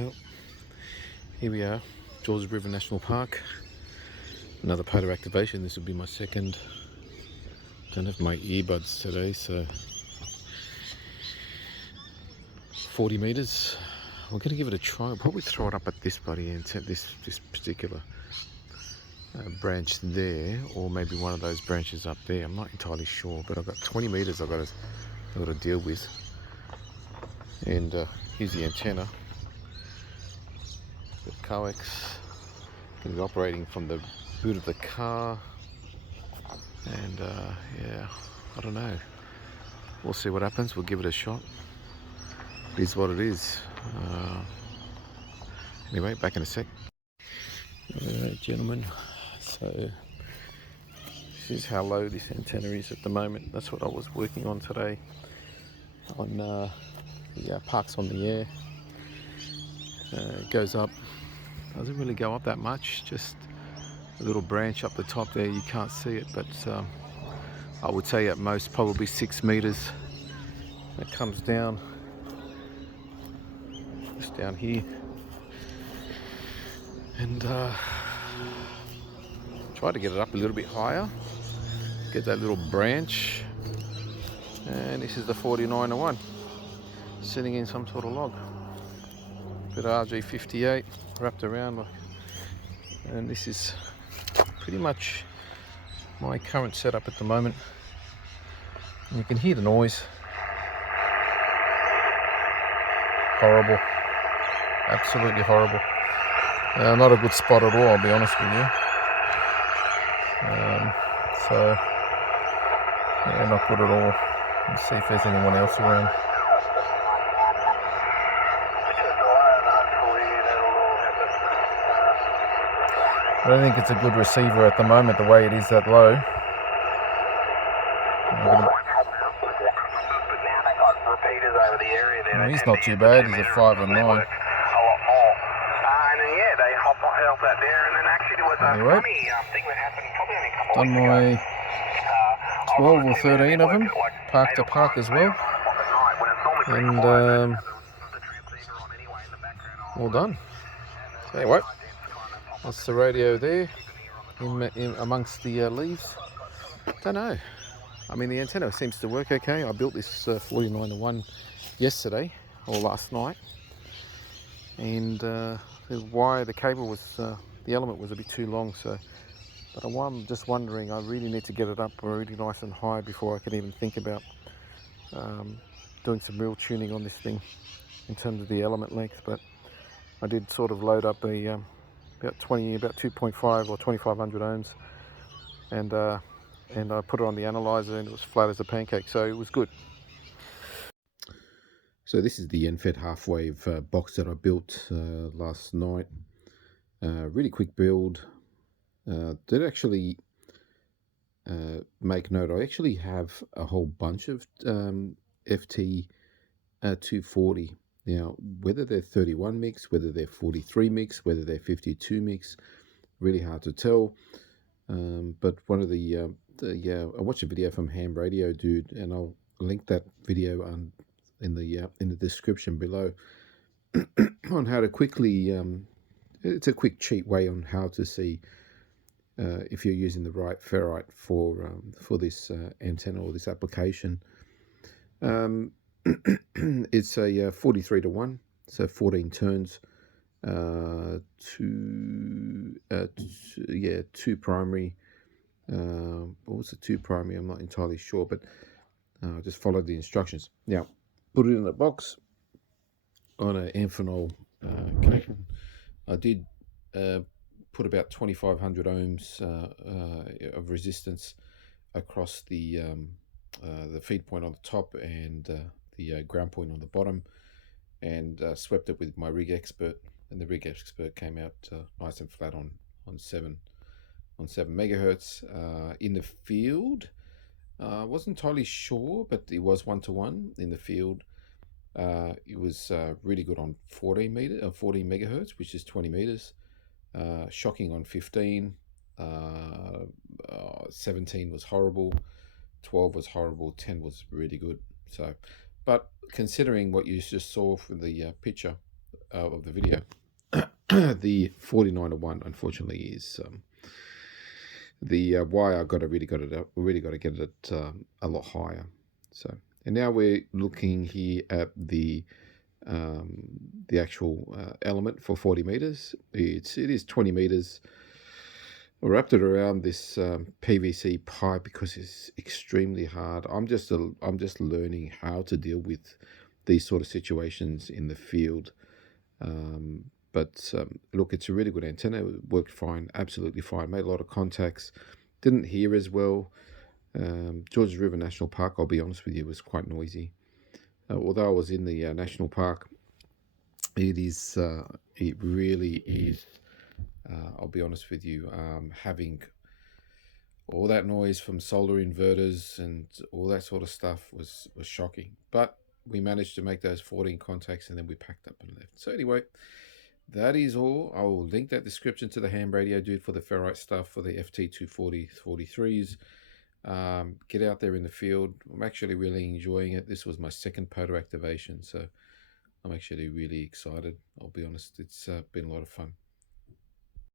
Well, here we are, Georges River National Park. Another Pota activation. This will be my second. Don't have my earbuds today, so 40 meters. We're going to give it a try. I'll probably throw it up at this bloody end, this particular branch there, or maybe one of those branches up there. I'm not entirely sure, but I've got 20 meters I've got to deal with. And here's the antenna. The coax can be operating from the boot of the car, and yeah, I don't know. We'll see what happens. We'll give it a shot. It is what it is. Anyway, back in a sec. Alright, gentlemen. So this is how low this antenna is at the moment. That's what I was working on today. On the parks on the air. It goes up. Doesn't really go up that much. Just a little branch up the top there. You can't see it, but I would say at most probably 6 meters. It comes down. Just down here. And try to get it up a little bit higher, get that little branch, and this is the 4901 sitting in some sort of log, bit of RG58 wrapped around, and this is pretty much my current setup at the moment. And you can hear the noise. Horrible, absolutely horrible. Not a good spot at all, I'll be honest with you. So, yeah, not good at all. Let's see if there's anyone else around. I don't think it's a good receiver at the moment, the way it is that low. He's not too bad, he's at 5 and 9. Anyway, done my 12 or 13 of them, park to park as well, and all done. So anyway, that's the radio there, in amongst the leaves. Don't know. I mean, the antenna seems to work okay. I built this 4901 yesterday or last night, and the wire, the cable was, the element was a bit too long. So, but I'm just wondering, I really need to get it up really nice and high before I can even think about doing some real tuning on this thing in terms of the element length. But I did sort of load up a about 2.5 or 2500 ohms, and I put it on the analyzer, and it was flat as a pancake, so it was good. So this is the NFET half-wave box that I built last night. Really quick build. Did actually make note, I actually have a whole bunch of FT 240. Now, whether they're 31 mix, whether they're 43 mix, whether they're 52 mix, really hard to tell. But one of the I watched a video from HamRadio dude, and I'll link that video in the description below on how to quickly. It's a quick, cheap way on how to see if you're using the right ferrite for this antenna or this application. It's a 43-to-1, so 14 turns. Two primary. What was the 2 primary? I'm not entirely sure, but just followed the instructions. Now, put it in the box on an Amphenol connection. I did put about 2500 ohms of resistance across the feed point on the top and the ground point on the bottom, and swept it with my rig expert, and the rig expert came out nice and flat on 7 megahertz. In the field, I wasn't entirely sure, but it was 1-to-1 in the field. It was really good on 14 megahertz, which is 20 meters. Shocking on 15. 17 was horrible. 12 was horrible. 10 was really good. So, but considering what you just saw from the picture, of the video. The 49-1, unfortunately, is the why I really got to get it a lot higher. So, and now we're looking here at the actual element for 40 meters. It is 20 meters. I wrapped it around this PVC pipe because it's extremely hard. I'm just learning how to deal with these sort of situations in the field. But look, it's a really good antenna. It worked fine, absolutely fine. Made a lot of contacts. Didn't hear as well. Georges River National Park, I'll be honest with you, was quite noisy. Although I was in the national park, it really is. I'll be honest with you, having all that noise from solar inverters and all that sort of stuff was shocking. But we managed to make those 14 contacts, and then we packed up and left. So anyway, that is all. I will link that description to the HamRadio dude for the ferrite stuff for the FT240 43s. Get out there in the field. I'm actually really enjoying it. This was my second Pota activation, so I'm actually really excited. I'll be honest, it's been a lot of fun.